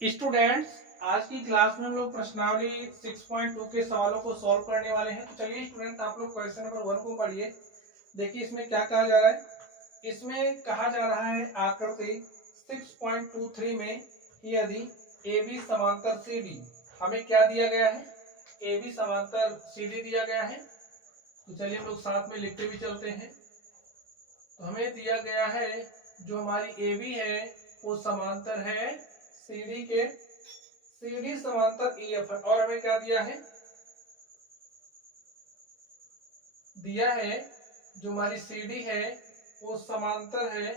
Students, आज की class में हम लोग प्रश्नावली 6.2 के सवालों को सॉल्व करने वाले हैं। तो चलिए स्टूडेंट, आप लोग क्वेश्चन नंबर 1 को पढ़िए। देखिए इसमें क्या कहा जा रहा है। इसमें कहा जा रहा है आकृति 6.23 में कि यदि ए बी समांतर सी डी, हमें क्या दिया गया है, ए बी समांतर सी डी दिया गया है। तो चलिए हम लोग साथ में लिखते भी चलते हैं। तो हमें दिया गया है जो हमारी ए बी है वो समांतर है सी डी के, सी डी समांतर ई एफ है। और हमें क्या दिया है, दिया है जो हमारी सी डी है वो समांतर है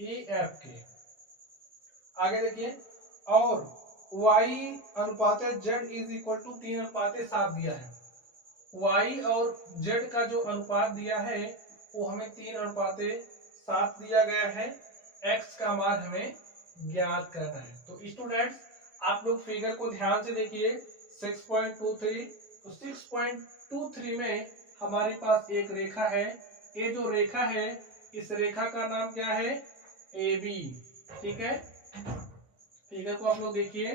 ई एफ के। आगे देखिए, और y अनुपात z इज इक्वल टू 3:7 दिया है। y और z का जो अनुपात दिया है वो हमें 3:7 दिया गया है। x का मान हमें ज्ञात करना है। तो स्टूडेंट्स, आप लोग फिगर को ध्यान से देखिए 6.23। तो 6.23 में हमारे पास एक रेखा है। ये जो रेखा है, इस रेखा का नाम क्या है, ए बी। ठीक है, फिगर को आप लोग देखिए।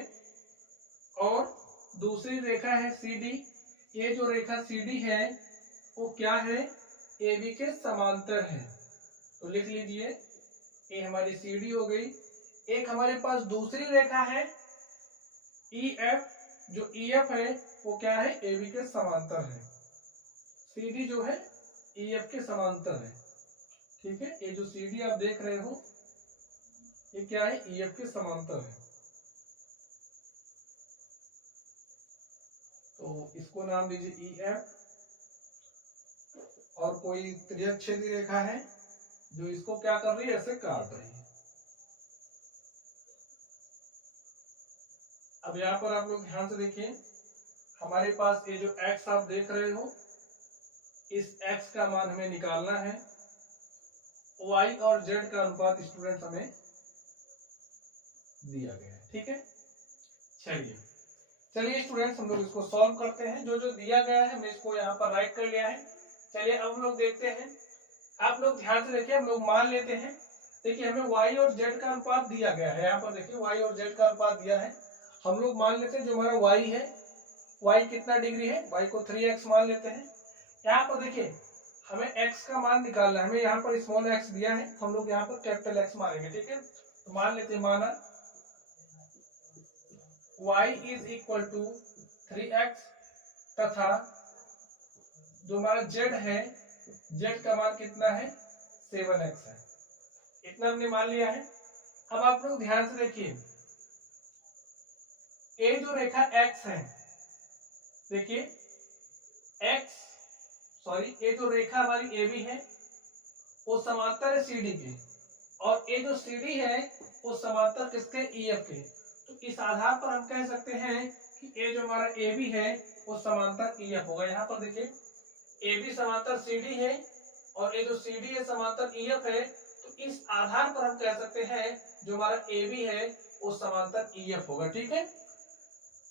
और दूसरी रेखा है सी डी। ये जो रेखा सी डी है वो क्या है, ए बी के समांतर है। तो लिख लीजिए, ये हमारी सी डी हो गई। एक हमारे पास दूसरी रेखा है ई एफ। जो ई एफ है वो क्या है, ए बी के समांतर है। सी डी जो है ई एफ के समांतर है। ठीक है, ये जो सी डी आप देख रहे हो ये क्या है, ई एफ के समांतर है। तो इसको नाम दीजिए ई एफ। और कोई त्रिज्यछेदी रेखा है जो इसको क्या कर रही है, ऐसे काट रही है। अब यहाँ पर आप लोग ध्यान से देखिए, हमारे पास ये जो x आप देख रहे हो, इस x का मान हमें निकालना है। y और z का अनुपात स्टूडेंट हमें दिया गया है। ठीक है, चलिए स्टूडेंट्स, हम लोग इसको सॉल्व करते हैं। जो जो दिया गया है हमने इसको यहाँ पर राइट कर लिया है। चलिए अब हम लोग देखते हैं। आप लोग ध्यान से देखिए, हम लोग मान लेते हैं। देखिए हमें y और z का अनुपात दिया गया है। यहाँ पर देखिए y और z का अनुपात दिया है। हम लोग मान लेते हैं जो हमारा y है, y कितना डिग्री है, y को 3x मान लेते हैं। यहाँ पर देखिए हमें x का मान निकालना है। हमें यहाँ पर स्मॉल x दिया है, हम लोग यहाँ पर कैपिटल x मानेंगे। ठीक है, तो मान लेते हैं, माना y is equal to 3x तथा जो हमारा z है, z का मान कितना है, 7x है। इतना हमने मान लिया है। अब आप लोग ध्यान से देखिए, ये जो रेखा x है, देखिए ये जो रेखा हमारी ए बी है वो समांतर है सी डी के, और ये जो सी डी है वो समांतर किसके, ई एफ के। तो इस आधार पर हम कह सकते हैं कि ये जो हमारा ए बी है वो समांतर ई एफ होगा। यहाँ पर देखिए ए बी समांतर सी डी है और ये जो सी डी है समांतर ई एफ है। तो इस आधार पर हम कह सकते हैं जो हमारा ए बी है वो समांतर ई एफ होगा। ठीक है,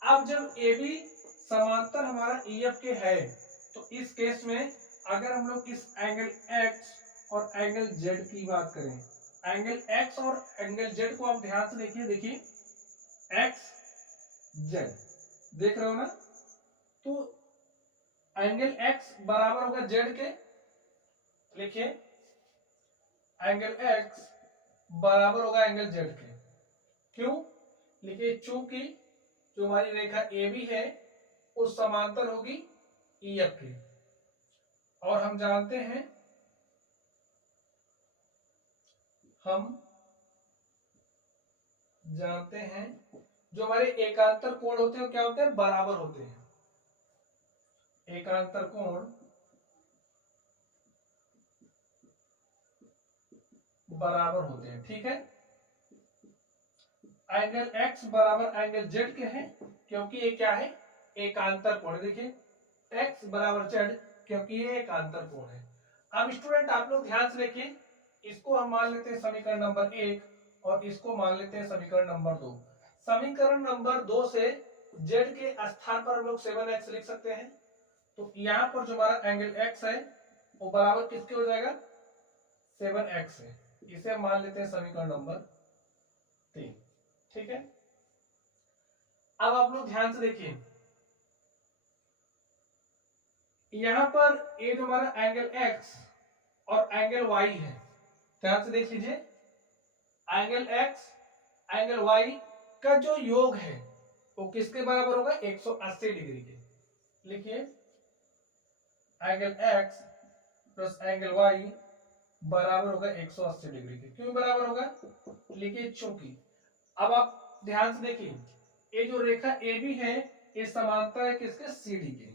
अब जब ए बी समांतर हमारा ई एफ के है, तो इस केस में अगर हम लोग इस एंगल x और एंगल z की बात करें, एंगल x और एंगल z को आप ध्यान से देखिए। देखिए x z देख रहे हो ना, तो एंगल x बराबर होगा z के। लिखिए एंगल x बराबर होगा एंगल z के। क्यों, लिखिए चूंकि जो हमारी रेखा ए बी है वो समांतर होगी ई एफ के, और हम जानते हैं जो हमारे एकांतर कोण होते हैं क्या होते हैं, बराबर होते हैं। एकांतर कोण बराबर होते हैं। ठीक है, एंगल x बराबर एंगल z के हैं क्योंकि ये क्या है, एकांतर कोण। देखिए x बराबर z क्योंकि ये एकांतर कोण है। अब स्टूडेंट आप लोग ध्यान से देखिए, इसको हम मान लेते हैं समीकरण नंबर 1 और इसको मान लेते हैं समीकरण नंबर 2। समीकरण नंबर 2 से z के स्थान पर हम लोग 7x लिख सकते हैं। तो यहाँ पर जो हमारा एंगल x है वो बराबर किसके हो जाएगा, 7x है। इसे मान लेते हैं समीकरण नंबर 3। ठीक है, अब आप लोग ध्यान से देखिए, यहां पर ये जो हमारा एंगल x और एंगल y है, ध्यान से देख लीजिए, एंगल x एंगल y का जो योग है वो किसके बराबर होगा, 180 डिग्री के। लिखिए एंगल x प्लस एंगल y बराबर होगा 180 डिग्री के। क्यों बराबर होगा, लिखिए चूंकि, अब आप ध्यान से देखिए, ये जो रेखा AB है ये समांतर है किसके, CD के।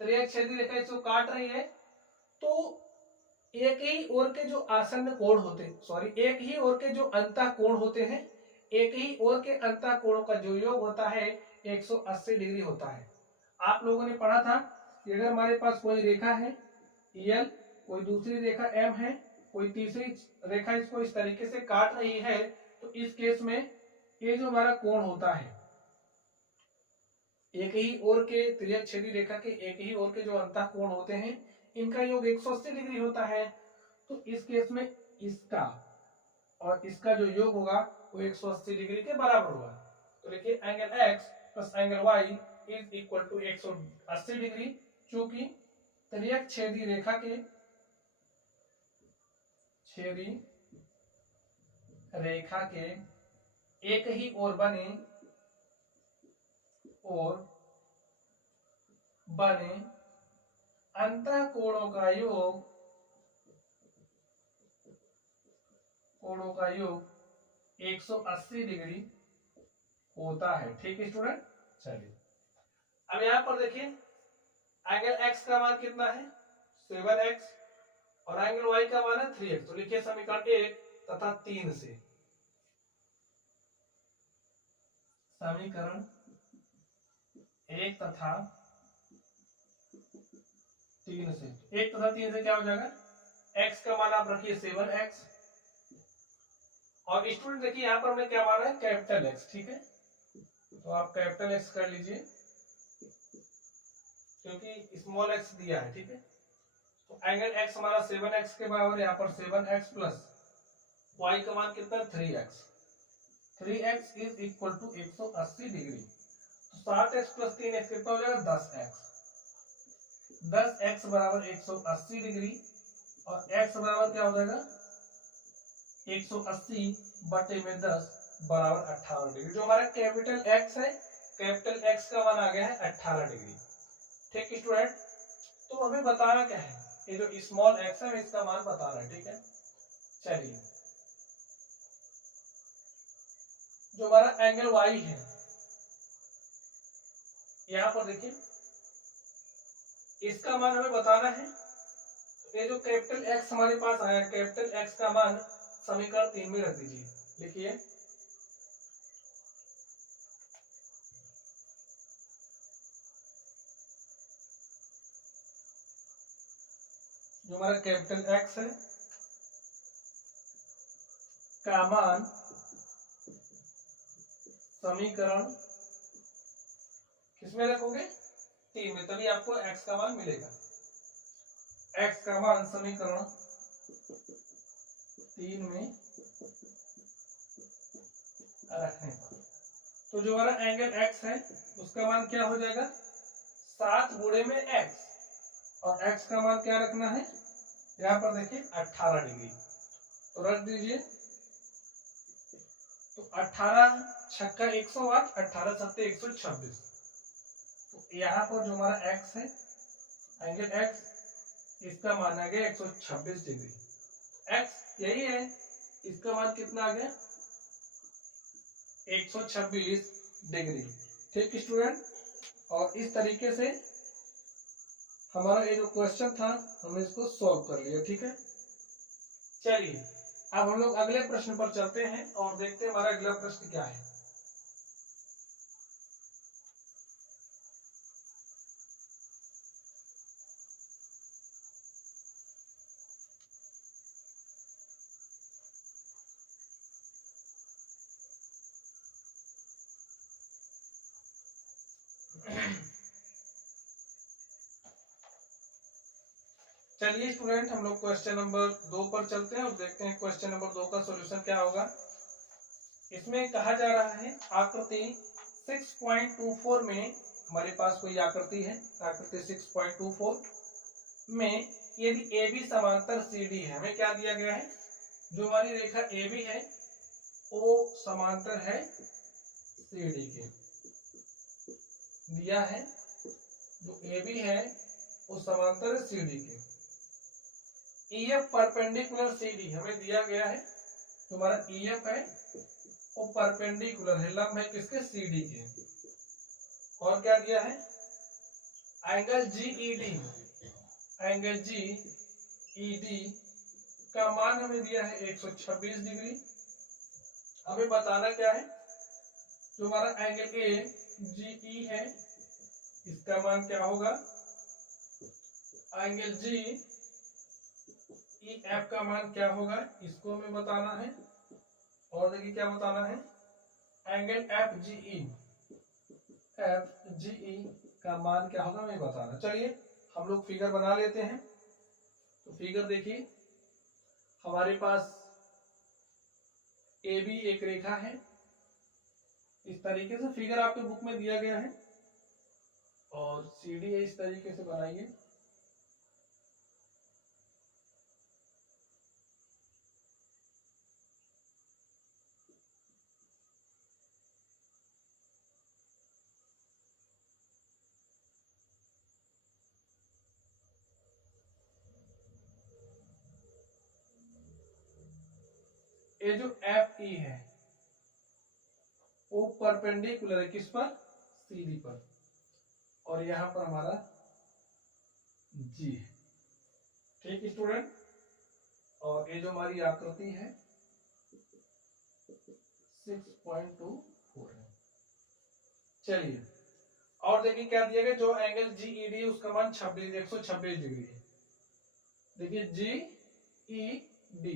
त्रिज्यछेदी रेखा इसको काट रही है, तो एक ही ओर के जो आसन्न कोण होते, सॉरी एक ही ओर के जो अंतः कोण होते हैं, एक ही ओर के अंतः कोणों का जो योग होता है 180 डिग्री होता है। आप लोगों ने पढ़ा था कि अगर हमारे पास कोई रेखा है L, कोई दूसरी रेखा M है, कोई तीसरी रेखा इसको इस तरीके से काट रही है, तो इस केस में ये जो हमारा कोण होता है, एक ही ओर के त्रिज्यछेदी रेखा के एक ही ओर के जो अंतः कोण होते हैं, इनका योग 180 डिग्री होता है। तो इस केस में इसका और इसका जो योग होगा वो 180 डिग्री के बराबर होगा। तो देखिए एंगल x प्लस angle y is equal to 180 degree, चूंकि त्रिज्यछेदी रेखा के छेदी रेखा के एक ही ओर बने अंतः कोणों का योग 180 डिग्री होता है। ठीक है स्टूडेंट, चलिए अब यहां पर देखिए एंगल x का मान कितना है, 7x, और एंगल y का मान है 3x। तो लिखिए समीकरण 1 तथा 3 से, समीकरण 1 तथा 3 से, 1 तथा 3 से क्या हो जाएगा, x का मान आप रखिए 7x, और स्टूडेंट देखिए यहां पर हमने क्या माना है, कैपिटल X। ठीक है, तो आप कैपिटल X कर लीजिए क्योंकि स्मॉल x दिया है। ठीक है, तो एंगल x हमारा 7x के बराबर, यहाँ पर 7x प्लस y का मान कितना है 3x, 3x is equal to 180 degree. तो 7x प्लस 3x कितना हो जाएगा 10x, 10x बराबर 180 डिग्री, और x बराबर क्या हो जाएगा 180 बटे में 10 बराबर 18 डिग्री। जो हमारा कैपिटल X है, कैपिटल X का मान आ गया है 18 डिग्री। ठीक स्टूडेंट, तो हमें बताना क्या है, ये जो स्मॉल x है इसका मान बताना है। ठीक है, चलिए जो हमारा एंगल y है, यहां पर देखिए इसका मान हमें बताना है। ये जो कैपिटल X हमारे पास आया, कैपिटल X का मान समीकरण 3 में रख दीजिए। लिखिए जो हमारा कैपिटल X है का मान समीकरण किसमें रखोगे, 3 में, तभी आपको x का मान मिलेगा। x का मान समीकरण 3 में रखने पर, तो जो हमारा एंगल x है उसका मान क्या हो जाएगा 7 गुणे में x, और x का मान क्या रखना है, यहाँ पर देखिए 18 डिग्री, तो रख दीजिए। तो 18 छक्का 108, 18 सत्ते 126, तो यहाँ पर जो हमारा x है एंगल x, इसका मान आ गया 126 डिग्री। x यही है, इसका मान कितना आ गया 126 डिग्री। ठीक स्टूडेंट, और इस तरीके से हमारा ये जो क्वेश्चन था हमने इसको सॉल्व कर लिया। ठीक है, चलिए अब हम लोग अगले प्रश्न पर चलते हैं और देखते हैं हमारा अगला प्रश्न क्या है। चलिए स्टूडेंट, हम लोग क्वेश्चन नंबर 2 पर चलते हैं और देखते हैं क्वेश्चन नंबर 2 का सॉल्यूशन क्या होगा। इसमें कहा जा रहा है आकृति 6.24 में हमारे पास कोई आकृति है, आकृति 6.24 में यदि AB समांतर CD है, हमें क्या दिया गया है, जो हमारी रेखा AB है वो समांतर है CD के, दिया है जो AB है वो समांतर है CD के। EF परपेंडिकुलर CD हमें दिया गया है, जो हमारा EF है वो परपेंडिकुलर है, लंब है किसके, CD के। और क्या दिया है, एंगल GED, एंगल GED का मान हमें दिया है 126 डिग्री। हमें बताना क्या है, जो हमारा एंगल AGE है इसका मान क्या होगा, एंगल GEF का मान क्या होगा, इसको हमें बताना है। और देखिए क्या बताना है, एंगल FGE का मान क्या होगा हमें बताना। चलिए हम लोग फिगर बना लेते हैं। तो फिगर देखिए, हमारे पास AB एक रेखा है, इस तरीके से फिगर आपके बुक में दिया गया है, और CD है, इस तरीके से बनाइए। ये जो FE है वो परपेंडिकुलर है किस पर, CD पर, और यहां पर हमारा G है। ठीक स्टूडेंट, और ये जो हमारी आकृति है 6.24 है। चलिए और देखिए क्या दिया गया, जो एंगल GED उसका मान 126 डिग्री है। देखिए GED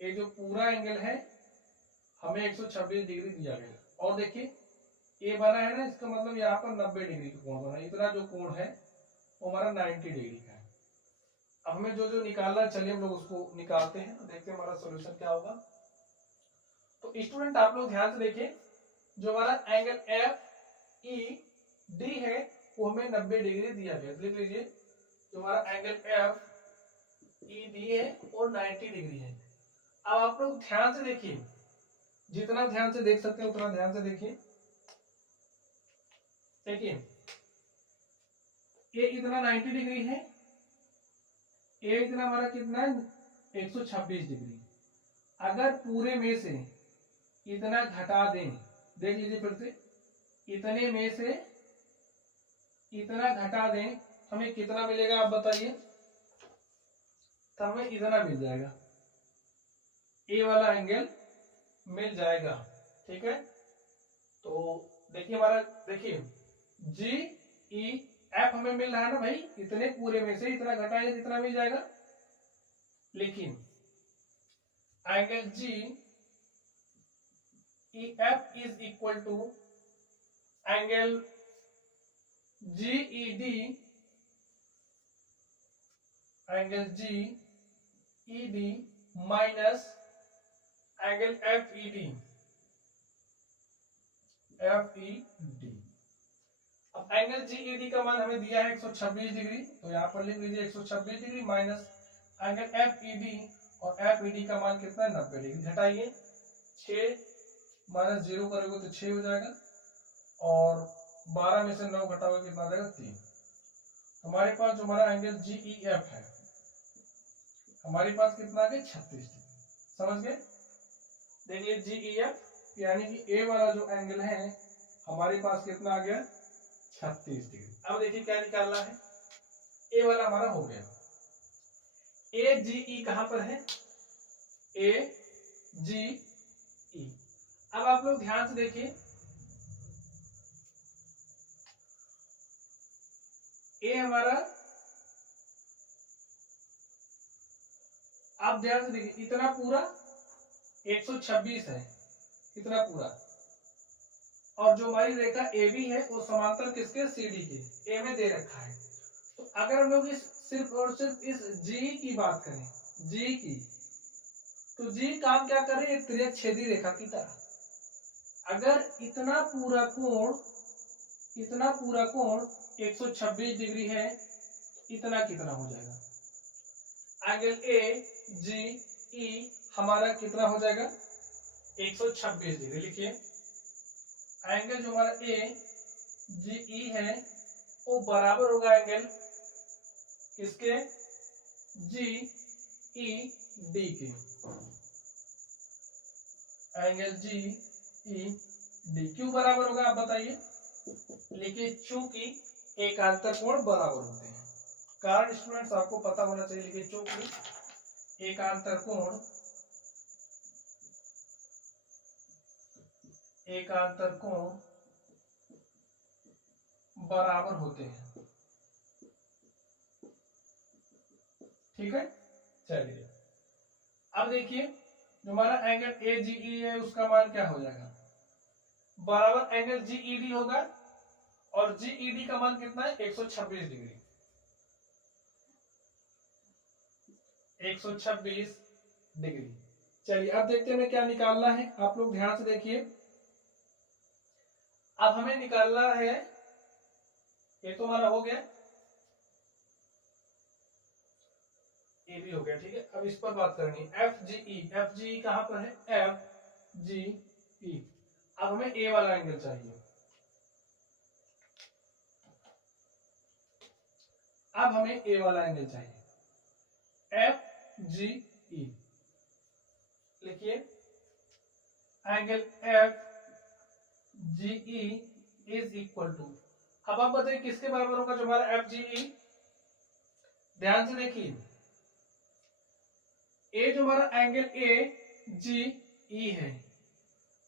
ये जो पूरा एंगल है हमें 126 डिग्री दिया गया। और देखिए ये बना है ना, इसका मतलब यहाँ पर 90 डिग्री का कोण बना है, इतना जो कोण है वो हमारा 90 डिग्री का है। अब हमें जो जो निकालना है, चलिए हम लोग उसको निकालते हैं, देखते हैं हमारा सॉल्यूशन क्या होगा। तो स्टूडेंट आप लोग ध्यान से देखिए, जो हमारा एंगल FED है वो हमें 90 डिग्री दिया गया, लिख लीजिए। जो हमारा एंगल FED है वो 90 डिग्री है। अब आप लोग ध्यान से देखिए, जितना ध्यान से देख सकते हैं उतना ध्यान से देखिए। देखिए ये इतना 90 डिग्री है, ये इतना हमारा कितना है 126 डिग्री। अगर पूरे में से इतना घटा दें, देख लीजिए फिर से, इतने में से इतना घटा दें, हमें कितना मिलेगा आप बताइए, तो हमें इतना मिल जाएगा, ए वाला एंगल मिल जाएगा। ठीक है, तो देखिए हमारा, देखिए GEF हमें मिल रहा है ना भाई, इतने पूरे में से इतना घटाए इतना मिल जाएगा। लेकिन angle GEF is equal to angle GED, angle GED minus angle FED। अब एंगल GED का मान हमें दिया है 126 डिग्री, तो यहाँ पर लिख लीजिए 126 डिग्री माइनस एंगल FED, और FED का मान कितना है 90 डिग्री। घटाइए, 6 माइनस 0 करोगे तो 6 हो जाएगा, और 12 में से 9 घटाओगे कितना आ जाएगा 3। हमारे पास जो हमारा एंगल GEF है हमारे पास कितना आ गया 36 डिग्री। समझ गए, देखिए GEF यानी कि ए वाला जो एंगल है हमारे पास कितना आ गया 36 डिग्री। अब देखिए क्या निकालना है, ए वाला हमारा हो गया। AGE कहां पर है, AGE। अब आप लोग ध्यान से देखिए, ए हमारा, आप ध्यान से देखिए, इतना पूरा 126 है, इतना पूरा, और जो हमारी रेखा AB है वो समांतर किसके, CD के, ए में दे रखा है। तो अगर हम लोग इस सिर्फ और सिर्फ इस G की बात करें, G की, तो G काम क्या करे, एक तिर्यक छेदी रेखा की तरह। अगर इतना पूरा कोण 126 डिग्री है, इतना कितना हो जाएगा? एंगल ए जी ई हमारा कितना हो जाएगा? 126 डिग्री। लिखिए एंगल जो हमारा ए जी ई है वो बराबर होगा एंगल किसके? जी ई डी के। एंगल जी ई डी क्यों बराबर होगा आप बताइए? लिखिए चूंकि एकांतर कोण बराबर होते हैं। कारण स्टूडेंट्स आपको पता होना चाहिए। लिखिए चूंकि एकांतर कोण बराबर होते हैं। ठीक है, चलिए अब देखिए जो हमारा एंगल ए जी ई है उसका मान क्या हो जाएगा? बराबर एंगल जी ई डी होगा, और जी ई डी का मान कितना है? 126 डिग्री। 126 डिग्री। चलिए अब देखते हैं हमें क्या निकालना है। आप लोग ध्यान से देखिए। अब हमें निकालना है, ये तो हमारा हो गया, ये भी हो गया। ठीक है, अब इस पर बात करनी है। एफ जी ई कहां पर है? एफ जी ई। अब हमें ए वाला एंगल चाहिए। अब हमें ए वाला एंगल चाहिए, एफ जी ई। लिखिए angle F G E is equal to, अब आप बताइए किसके बराबर होगा जो हमारा एफ जी ई? ध्यान से देखिए, ए जो हमारा एंगल ए जी ई है,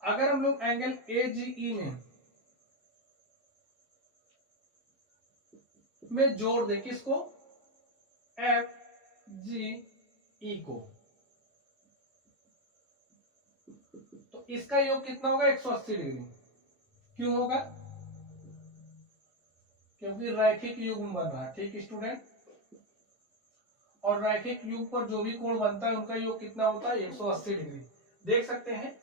अगर हम लोग एंगल ए जी ई में जोड़ दे किसको? एफ जी ई को, तो इसका योग कितना होगा? 180 डिग्री। क्यों होगा? क्योंकि रैखिक युग्म बन रहा है। ठीक स्टूडेंट, और रैखिक युग पर जो भी कोण बनता है उनका योग कितना होता है? 180 डिग्री। देख सकते हैं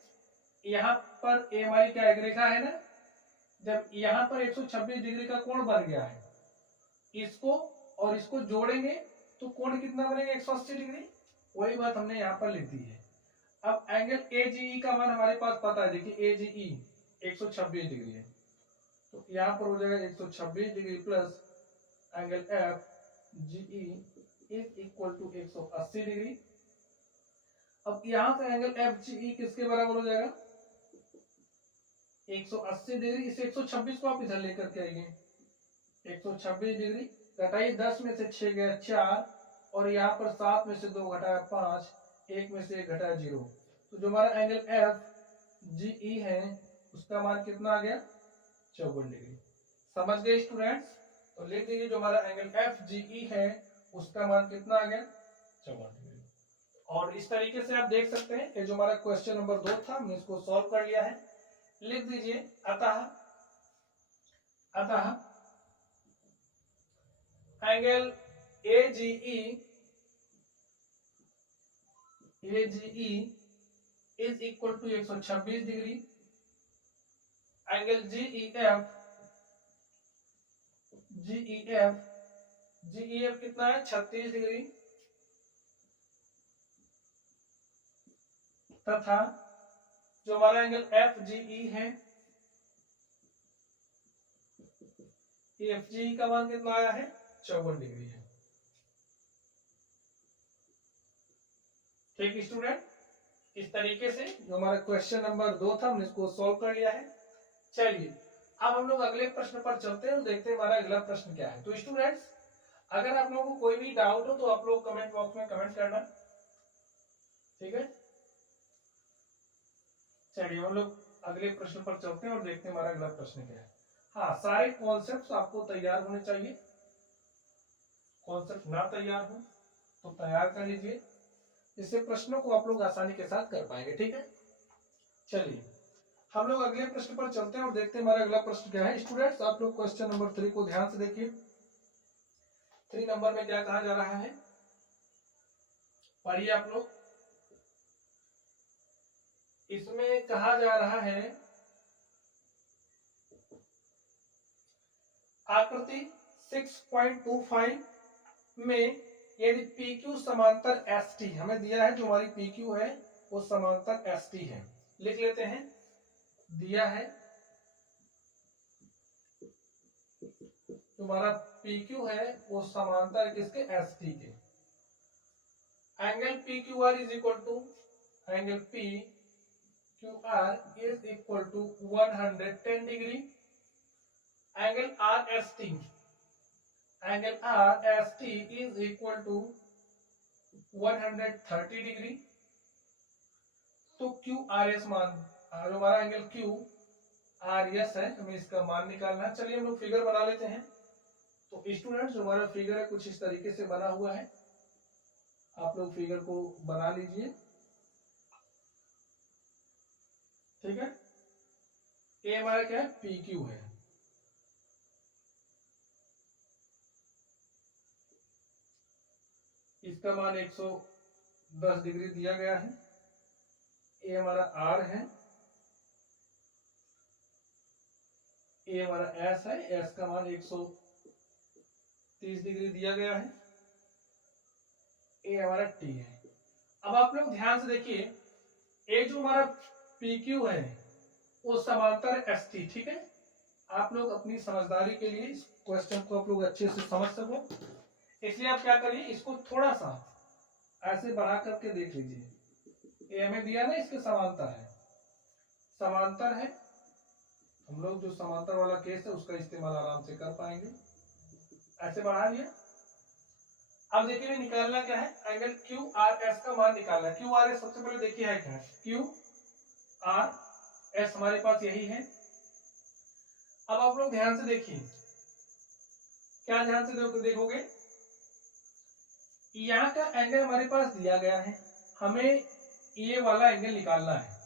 यहाँ पर ए हमारी क्या एक रेखा है ना, जब यहाँ पर 126 डिग्री का कोण बन गया है, इसको और इसको जोड़ेंगे तो कोण कितना बनेगा? 180 डिग्री। वही बात हमने यहाँ पर लिख दी है। अब एंगल ए जी ई का मान हमारे पास पता है। देखिए ए जी ई 126 डिग्री है, तो यहाँ पर हो जाएगा 126 degree plus angle F G E is equal to 180 degree. अब यहाँ से एंगल एफ जी ई किसके बराबर हो जाएगा? 180 डिग्री। इस 126 को आप इधर लेकर के आइए। 126 डिग्री घटाइए, 10 में से 6 गया 4, और यहाँ पर 7 में से 2 घटाया 5, 1 में से 1 घटाया 0। तो जो हमारा एंगल एफ जी ई है उसका मान कितना आ गया? 54 डिग्री। समझ गए स्टूडेंट्स? तो लिख दीजिए जो हमारा एंगल एफ जी ई है उसका मान कितना आ गया? 54 डिग्री। और इस तरीके से आप देख सकते हैं ये जो हमारा क्वेश्चन नंबर 2 था हमने इसको सॉल्व कर लिया है। लिख दीजिए अतः angle A G E is equal to 126 degree. Angle G E F कितना है? 36 डिग्री। तथा जो हमारा एंगल एफ जी ई है, एफ जी ई का मान कितना आया है? 54 डिग्री है। ठीक स्टूडेंट, इस तरीके से जो हमारा क्वेश्चन नंबर 2 था हमने इसको सॉल्व कर लिया है। चलिए अब हम लोग अगले प्रश्न पर चलते हैं और देखते हैं हमारा अगला प्रश्न क्या है। तो स्टूडेंट्स अगर आप लोगों को कोई भी डाउट हो तो आप लोग कमेंट बॉक्स में कमेंट करना। ठीक है, चलिए हम लोग अगले प्रश्न पर चलते हैं और देखते हैं हमारा अगला प्रश्न क्या है। हाँ, सारे कॉन्सेप्ट आपको तैयार होने चाहिए। कॉन्सेप्ट ना तैयार हो तो तैयार कर लीजिए, इससे प्रश्नों को आप लोग आसानी के साथ कर पाएंगे। ठीक है, चलिए हम लोग अगले प्रश्न पर चलते हैं और देखते हैं हमारा अगला प्रश्न क्या है। स्टूडेंट्स आप लोग क्वेश्चन नंबर 3 को ध्यान से देखिए। 3 नंबर में क्या कहा जा रहा है पढ़िए आप लोग। इसमें कहा जा रहा है आकृति 6.25 में यदि PQ समांतर ST हमें दिया है, जो हमारी PQ है वो समांतर ST है, लिख लेते हैं। दिया है तुम्हारा PQ है वो समांतर किसके, ST के। Angle PQR is equal to angle PQR is equal to 110 degree. Angle RST is equal to 130 degree. तो QRS मान, जो हमारा एंगल QRS है, हमें इसका मान निकालना है। चलिए हम लोग फिगर बना लेते हैं। तो स्टूडेंट्स, जो हमारा फिगर है कुछ इस तरीके से बना हुआ है, आप लोग फिगर को बना लीजिए, ठीक है। ये हमारा क्या है, PQ है। इसका मान 110 डिग्री दिया गया है। ये हमारा R है, ये हमारा S है, S का मान 130 डिग्री दिया गया है। ये हमारा T है। अब आप लोग ध्यान से देखिए, ये जो हमारा PQ है वो समांतर ST, ठीक है। आप लोग अपनी समझदारी के लिए इस क्वेश्चन को आप लोग अच्छे से समझ सको, इसलिए आप क्या करिए, इसको थोड़ा सा ऐसे बढ़ा करके देख लीजिए। ये हमें दिया ना, इसके समांतर है, समांतर है। हम लोग जो समांतर वाला केस है उसका इस्तेमाल आराम से कर पाएंगे। ऐसे बढ़ा लिया। अब देखिए निकालना क्या है, एंगल QRS का मान निकालना है। QRS सबसे पहले देखिए है क्या है, QRS हमारे पास यही है। अब आप लोग ध्यान से देखिए, क्या ध्यान से देखोगे, यहाँ का एंगल हमारे पास दिया गया है, हमें ये वाला एंगल निकालना है।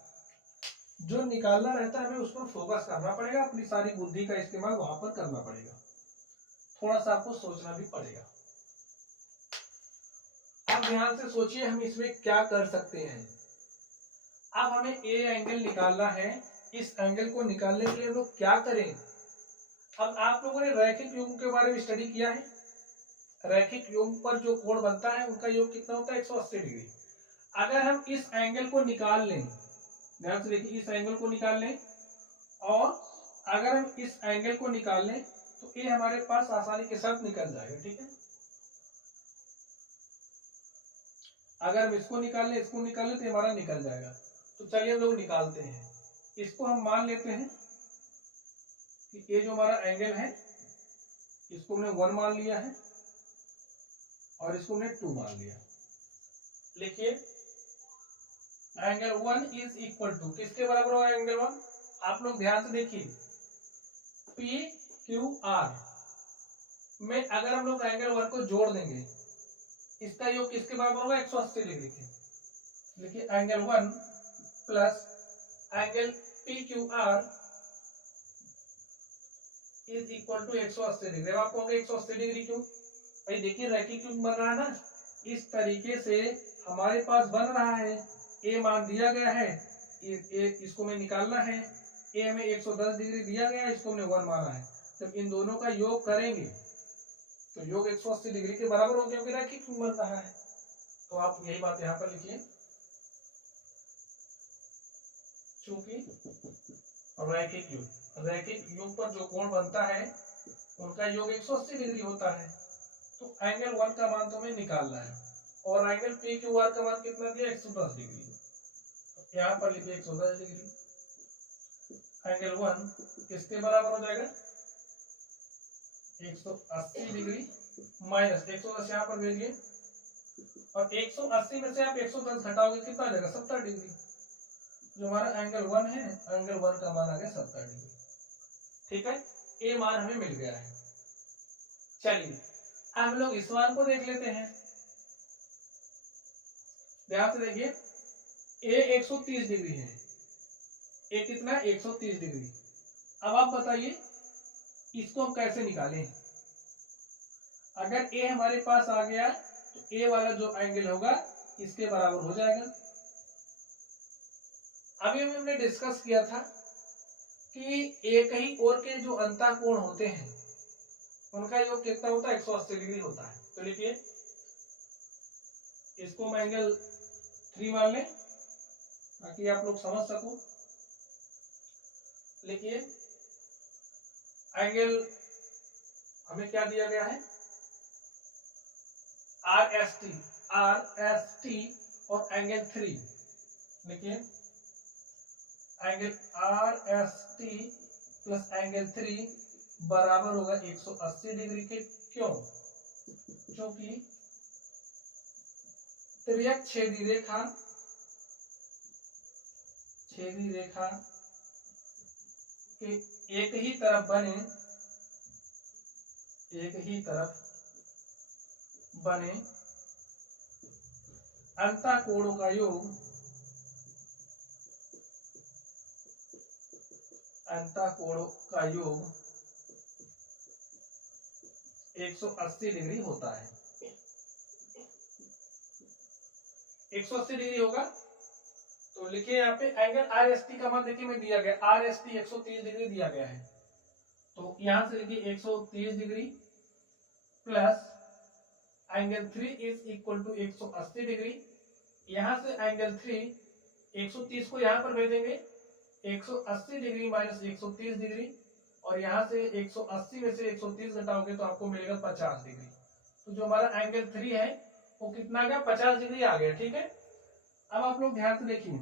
जो निकालना रहता है हमें उस पर फोकस करना पड़ेगा, अपनी सारी बुद्धि का इस्तेमाल वहां पर करना पड़ेगा, थोड़ा सा आपको सोचना भी पड़ेगा। अब ध्यान से सोचिए हम इसमें क्या कर सकते हैं। अब हमें ए एंगल निकालना है, इस एंगल को निकालने के लिए हम लोग क्या करें। अब आप लोगों ने रैखिक योग के बारे में स्टडी किया है, रैखिक योग पर जो कोण बनता है उनका योग कितना होता है, 180 डिग्री। अगर हम इस एंगल को निकाल लें, ध्यान से देखिए, इस एंगल को निकाल लें और अगर हम इस एंगल को निकाल लें तो ये हमारे पास आसानी के साथ निकल जाएगा, ठीक है। अगर हम इसको निकाल लें, इसको निकाल लें तो हमारा निकल जाएगा। तो चलिए हम लोग निकालते हैं। इसको हम मान लेते हैं कि ये जो हमारा एंगल है इसको हमने 1 मान लिया है और इसको हमने 2 मान लिया। लिखिए एंगल 1 इज इक्वल टू, किसके बराबर होगा एंगल 1, आप लोग ध्यान से देखिए, PQR में अगर हम लोग एंगल 1 को जोड़ देंगे, इसका योग किसके बराबर होगा, 180 डिग्री के। देखिए angle 1 plus angle PQR is equal to 180 degree. अब आपको 180 डिग्री क्यों, भाई देखिए रैखिक योग बन रहा है ना, इस तरीके से हमारे पास बन रहा है। ए मान दिया गया है, इसको में निकालना है। ए हमें 110 डिग्री दिया गया है, इसको हमने 1 माना है। जब इन दोनों का योग करेंगे तो योग 180 डिग्री के बराबर हो, क्योंकि रैखिक योग बन रहा है। तो आप यही बात यहाँ पर लिखिए, चूंकि रैखिक योग पर जो कोण बनता है उनका योग 180 डिग्री होता है। तो एंगल 1 का मान तो हमें निकालना है और एंगल PQR का मान कितना दिया, 110 डिग्री। तो यहाँ पर लिखिए 110 डिग्री। एंगल 1 किसके बराबर हो जाएगा, 180 डिग्री माइनस 110 यहाँ पर भेजिए, और 180 में से आप 110 घटाओगे कितना आ जाएगा, 70 डिग्री। जो हमारा एंगल 1 है, एंगल 1 का मान आ गया 70 डिग्री, ठीक है। ये मान हमें मिल गया है। चलिए अब हम लोग इस मान को देख लेते हैं। ध्यान से देखिए, ए 130 डिग्री है, ए कितना, 130 डिग्री। अब आप बताइए इसको हम कैसे निकालें। अगर ए हमारे पास आ गया तो ए वाला जो एंगल होगा इसके बराबर हो जाएगा। अभी हमने डिस्कस किया था कि एक ही और के जो अंतःकोण होते हैं उनका योग कितना होता है, 180 डिग्री होता है। तो लिखिए इसको हम एंगल 3 मान लें ताकि आप लोग समझ सको। लिखिए एंगल हमें क्या दिया गया है, RST और एंगल 3। लिखिए एंगल RST प्लस एंगल 3 बराबर होगा 180 डिग्री के। क्यों? क्योंकि त्रियक छेदी रेखा के एक ही तरफ बने अंतःकोणों का योग 180 डिग्री होता है। 180 डिग्री होगा। तो लिखिए यहाँ पे एंगल RST का मान देखिए में दिया गया, RST 130 डिग्री दिया गया है। तो यहां से लिखिए 130 degree plus angle 3 is equal to 180 degree. यहां से एंगल 3 130 को यहां पर भेजेंगे, 180 डिग्री माइनस 130 डिग्री, और यहां से 180 में से 130 घटाओगे तो आपको मिलेगा 50 डिग्री। तो जो हमारा एंगल 3 है वो कितना आ गया, 50 डिग्री आ गया। ठीक है, अब आप लोग ध्यान से देखिए,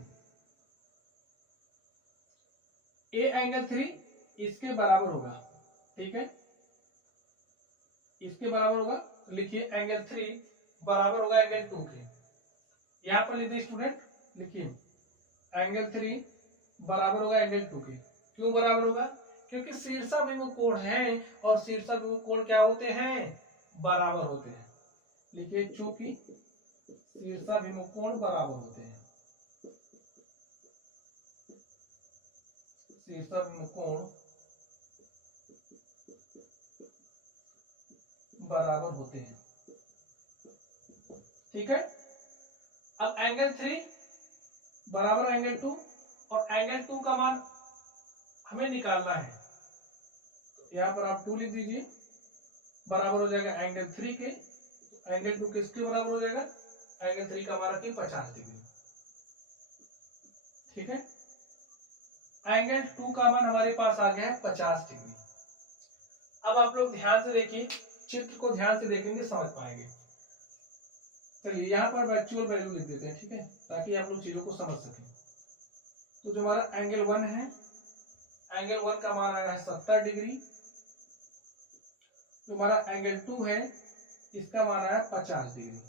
ए एंगल 3 इसके बराबर होगा। ठीक है, इसके बराबर होगा। लिखिए एंगल 3 बराबर होगा एंगल 2 के। यहां पर लिखिए स्टूडेंट, लिखिए एंगल 3 बराबर होगा एंगल 2 के। क्यों बराबर होगा? क्योंकि शीर्षाभिमुख कोण है और शीर्षाभिमुख कोण क्या होते हैं, बराबर होते हैं। लिखिए चूंकि शीर्षाभिमुख कोण बराबर होते हैं, शीर्षाभिमुख कोण बराबर होते हैं। ठीक है, अब एंगल 3 बराबर एंगल 2 और एंगल 2 का मान हमें निकालना है। तो यहां पर आप 2 लिख दीजिए, बराबर हो जाएगा एंगल 3 के। एंगल 2 किसके बराबर हो जाएगा, एंगल 3 का हमारा की 50 डिग्री। ठीक है, एंगल 2 का मान हमारे पास आ गया है 50 डिग्री। अब आप लोग ध्यान से देखिए, चित्र को ध्यान से देखेंगे समझ पाएंगे। चलिए यहाँ पर एक्चुअल वैल्यू लिख देते हैं, ठीक है, ताकि आप लोग चीजों को समझ सकें। तो जो हमारा एंगल 1 है, एंगल 1 का मान आया है 70 डिग्री। जो हमारा एंगल 2 है इसका मान आया 50 डिग्री।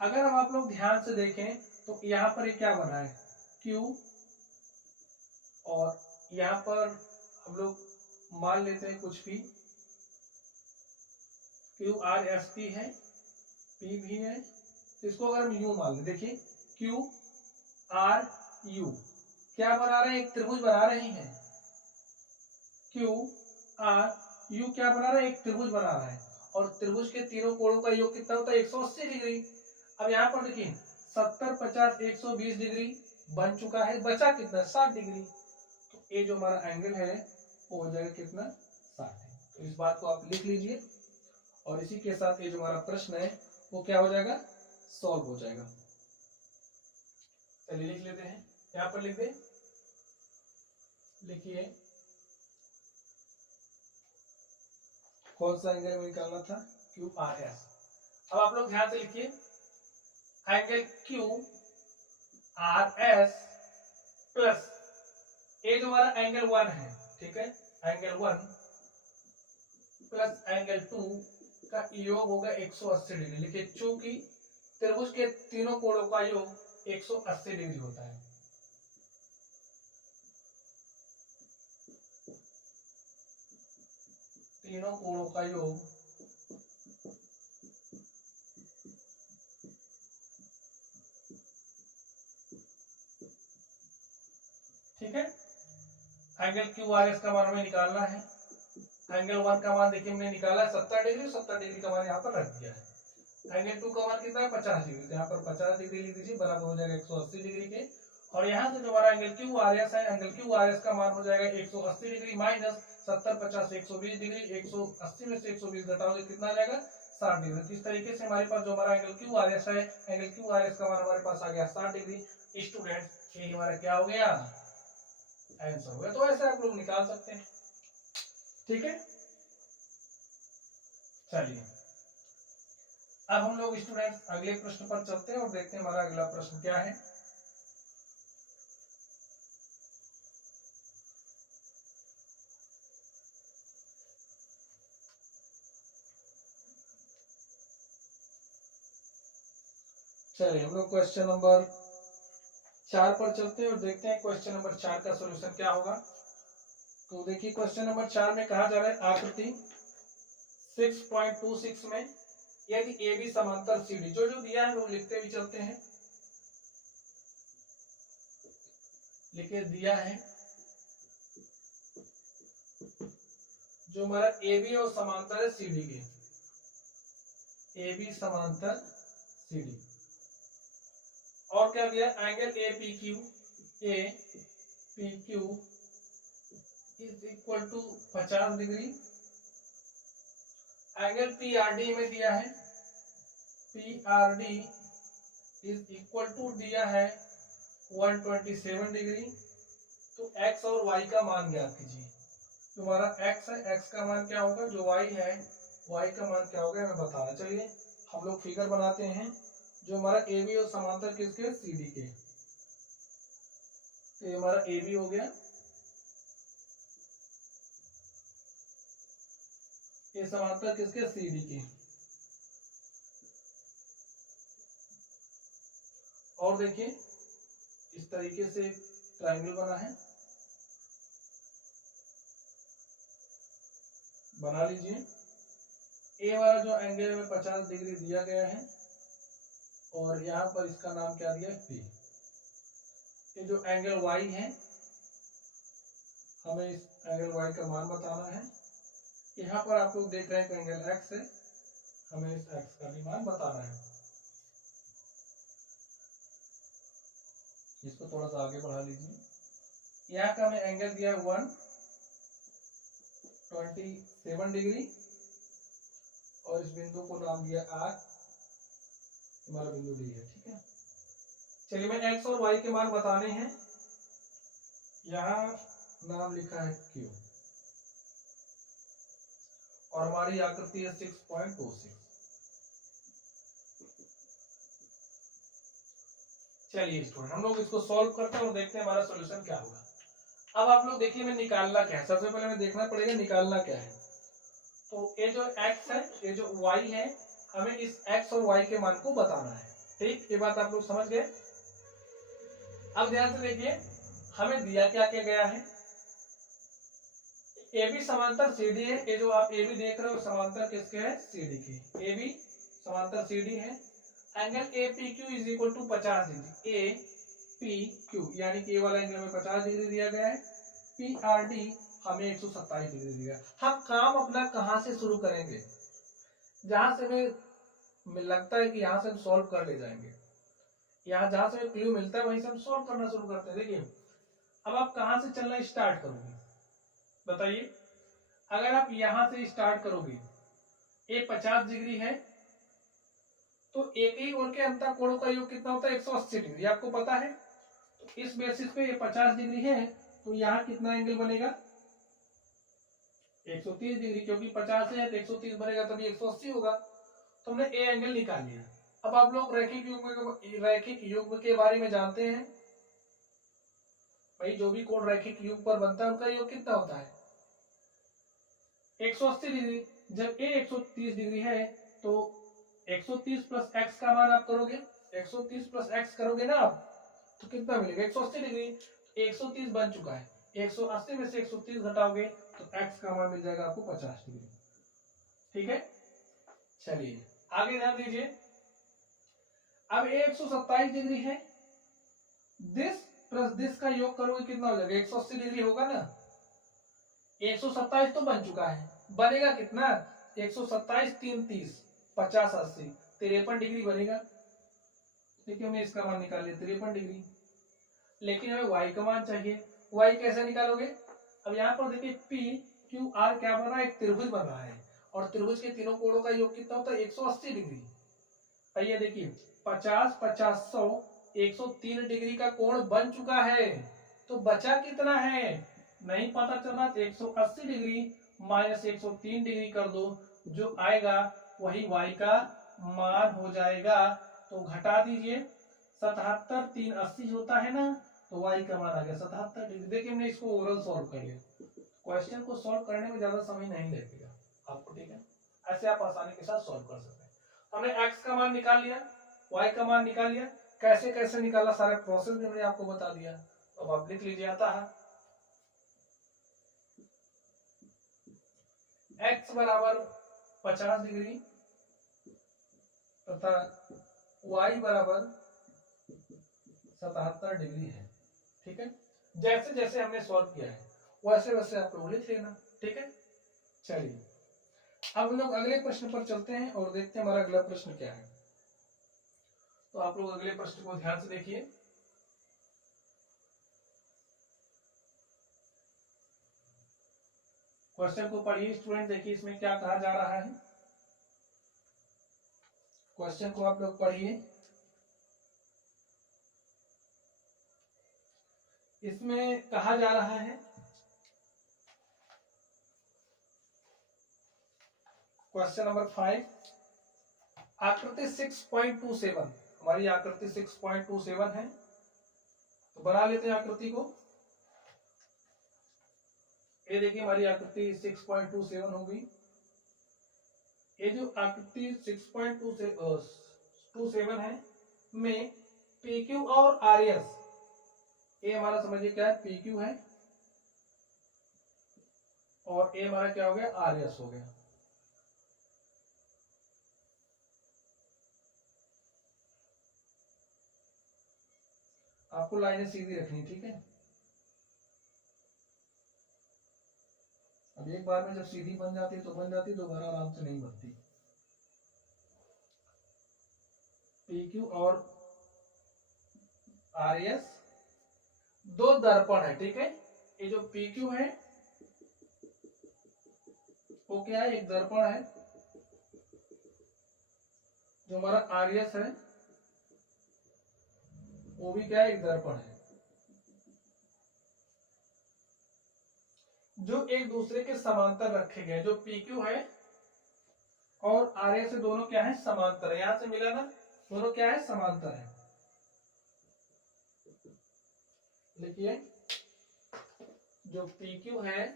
अगर हम आप लोग ध्यान से देखें तो यहाँ पर ये क्या बना है, Q, और यहाँ पर हम लोग मान लेते हैं कुछ भी, QRST है, P भी है, तो इसको अगर हम U मान लें, देखिए QRU क्या बना रहे हैं, एक त्रिभुज बना रहे हैं। QRU क्या बना रहा है, एक त्रिभुज बना रहा है, और त्रिभुज के तीनों कोणों का योग कितना होता है, 180 डिग्री। अब यहाँ पर देखिए 70, 50, 120 डिग्री बन चुका है, बचा कितना, 60 डिग्री। तो ये जो हमारा एंगल है वो हो जाएगा कितना, 60। तो इस बात को आप लिख लीजिए, और इसी के साथ ये जो हमारा प्रश्न है वो क्या हो जाएगा, सॉल्व हो जाएगा। चलिए लिख लेते हैं, यहाँ पर लिख दें, लिखिए कौन सा एंगल में निकालना था, QRS। अब आप लोग ध्यान से लिखिए, एंगल QRS प्लस ये जो हमारा एंगल 1 है, ठीक है, एंगल 1 प्लस एंगल 2 का योग होगा 180 डिग्री। लिखिए चूंकि त्रिभुज के तीनों कोणों का योग 180 डिग्री होता है। तीनों कोणों का योग 180 का मान हमें निकालना है। एंगल 1 का मान देखिए हमने निकाला है 70 डिग्री, 70 डिग्री का मान यहाँ पर रख दिया है। एंगल 2 का मान कितना है, 50 डिग्री, तो यहाँ पर 50 डिग्री लिख दीजिए, बराबर हो जाएगा 180 डिग्री के। और यहाँ से जो हमारा एंगल क्यू आर एस है, एंगल क्यू आर एस का मान हो जाएगा 180 डिग्री माइनस 70 50 120 डिग्री। 180 में से 120 घटाओगे कितना आ जाएगा 60 डिग्री। तो इस तरीके से हमारे पास जो हमारा एंगल क्यू आर एस है, एंगल क्यू आर एस का मान हमारे पास आ गया 60 डिग्री। स्टूडेंट ये हमारा क्या हो गया आंसर हो गया। तो ऐसे आप लोग निकाल सकते हैं। ठीक है, चलिए अब हम लोग स्टूडेंट अगले प्रश्न पर चलते हैं और देखते हैं हमारा अगला प्रश्न क्या है। चलिए हम लोग क्वेश्चन नंबर 4 पर चलते हैं और देखते हैं क्वेश्चन नंबर 4 का सॉल्यूशन क्या होगा। तो देखिए क्वेश्चन नंबर 4 में कहा जा रहा है आकृति 6.26 में यदि ए बी समांतर सी डी, जो जो दिया है लोग लिखते भी चलते हैं। लिखिए दिया है जो हमारा ए बी और समांतर है सी डी के, ए बी समांतर सी डी। और क्या दिया angle A P Q is equal to 50 degree. Angle P R D में दिया है P R D is equal to दिया है 127 डिग्री। तो x और y का मान ज्ञात कीजिए। जो हमारा x है, x का मान क्या होगा, जो y है y का मान क्या होगा मैं बताना। चलिए हम लोग फिगर बनाते हैं। जो हमारा ए बी और समांतर किसके सी डी के, तो ये हमारा ए बी हो गया, ये समांतर किसके सी डी के। और देखिए इस तरीके से ट्रायंगल बना है, बना लीजिए। ए वाला जो एंगल में 50 डिग्री दिया गया है और यहाँ पर इसका नाम क्या दिया P। ये जो एंगल Y है हमें इस एंगल Y का मान बताना है। यहाँ पर आप लोग देख रहे हैं कि एंगल X है, हमें इस X का भी मान बताना है। इसको थोड़ा सा आगे बढ़ा लीजिए। यहाँ का हमें एंगल दिया 127 डिग्री और इस बिंदु को नाम दिया R, हमारा बिंदु डी है। ठीक है, चलिए मैं x और y के मान बताने हैं। यहाँ नाम लिखा है Q और हमारी आकृति है 6.26। चलिए स्टूडेंट हम लोग इसको सॉल्व करते हैं और देखते हैं हमारा सॉल्यूशन क्या होगा। अब आप लोग देखिए मैं निकालना क्या है, सबसे पहले हमें देखना पड़ेगा निकालना क्या है। तो ये जो x है, ये जो y है, हमें इस x और y के मान को बताना है। ठीक, ये बात आप लोग समझ गए। अब ध्यान से देखिए हमें दिया क्या क्या गया है। ए बी समांतर सी डी है, ये जो आप ए बी देख रहे हो समांतर किसके है सी डी के, ए बी समांतर सी डी है। Angle A P Q is equal to 50 degree. A P Q यानी कि ए वाला एंगल में 50 डिग्री दिया गया है। पी आर डी हमें 127 डिग्री दिया। हम काम अपना कहाँ से शुरू करेंगे, जहां से हमें लगता है कि यहाँ से हम सॉल्व कर ले जाएंगे, यहाँ जहां से क्लू मिलता है वहीं से हम सॉल्व करना शुरू करते हैं। देखिए अब आप कहां से चलना स्टार्ट करोगे बताइए। अगर आप यहां से स्टार्ट करोगे, ये 50 डिग्री है तो एक ही ओर के अंतर कोणों का योग कितना होता है 180 डिग्री, आपको पता है। तो इस बेसिस पे ये 50 डिग्री है तो यहाँ कितना एंगल बनेगा 130 डिग्री, क्योंकि 50 है तो 130 बनेगा तभी 180 होगा। तो हमने ए एंगल निकाल लिया। अब आप लोग रैखिक युग्म के बारे में जानते हैं भाई, जो भी कोण रैखिक युग्म पर बनता है उनका योग कितना होता है 180 डिग्री। जब ए 130 डिग्री है तो 130 प्लस एक्स का मान आप करोगे, 130 प्लस एक्स करोगे ना आप, तो कितना मिलेगा 180 डिग्री। 130 बन चुका है, 180 में से 130 घटाओगे तो एक्स का मान मिल जाएगा आपको 50 डिग्री। ठीक है, चलिए आगे ध्यान दीजिए। अब 127 डिग्री है, दिस प्लस दिस का योग करोगे कितना हो जाएगा 180 डिग्री होगा ना। 127 तो बन चुका है, बनेगा कितना 127 3 30 50 80 53 डिग्री बनेगा। देखिए हमने इसका मान निकाल लिया 53 डिग्री। लेकिन हमें y का मान चाहिए। y कैसे निकालोगे? अब यहाँ पर देखिए पी क्यू आर क्या बन रहा है, एक त्रिभुज बन रहा है और त्रिभुज के तीनों कोणों का योग कितना होता है 180 डिग्री। आइए देखिए 50 50 100 103 डिग्री का कोण बन चुका है, तो बचा कितना है नहीं पता चल रहा। 180 डिग्री माइनस 103 डिग्री कर दो, जो आएगा वही y का मान हो जाएगा। तो घटा दीजिए 77 3 80 होता है ना, तो y का मान आ गया 77 डिग्री। देखिए हमने इसको ओरल सॉल्व कर लिया, क्वेश्चन को सॉल्व करने में ज्यादा समय नहीं लगेगा आपको, ठीक है। ऐसे आप आसानी के साथ सॉल्व कर सकते हैं। हमने x का मान निकाल लिया, y का मान निकाल लिया, कैसे कैसे निकाला सारे प्रोसेस भी मैंने आपको बता दिया। अब आप लिख लीजिए, आता है x बराबर 50 डिग्री तथा y बराबर 77 डिग्री है, ठीक है। जैसे जैसे हमने सॉल्व किया है वैसे वैसे आप लोग लिख लेना, ठीक है। चलिए अब हम लोग अगले प्रश्न पर चलते हैं और देखते हैं हमारा अगला प्रश्न क्या है। तो आप लोग अगले प्रश्न को ध्यान से देखिए। क्वेश्चन को पढ़िए स्टूडेंट, देखिए इसमें क्या कहा जा रहा है। क्वेश्चन को आप लोग पढ़िए, इसमें कहा जा रहा है क्वेश्चन नंबर 5, आकृति 6.27, हमारी आकृति 6.27 है। तो बना लेते हैं आकृति को। ये देखिए हमारी आकृति 6.27 होगी। ये जो आकृति 6.27 है में PQ और RS, ये हमारा समझिए क्या है, PQ है और ये हमारा क्या हो गया, RS हो गया। आपको लाइनें सीधी रखनी, ठीक है। अब एक बार में जब सीधी बन जाती है तो बन जाती है, दोबारा आराम से नहीं बनती। PQ और RS दो दर्पण है, ठीक है। ये जो PQ है वो क्या है, एक दर्पण है। जो हमारा RS है वो भी क्या है, एक दर्पण है, जो एक दूसरे के समांतर रखे गए। जो PQ है और RS से दोनों क्या है, समांतर है। यहां से मिला ना, दोनों क्या है, समांतर है। देखिए जो PQ है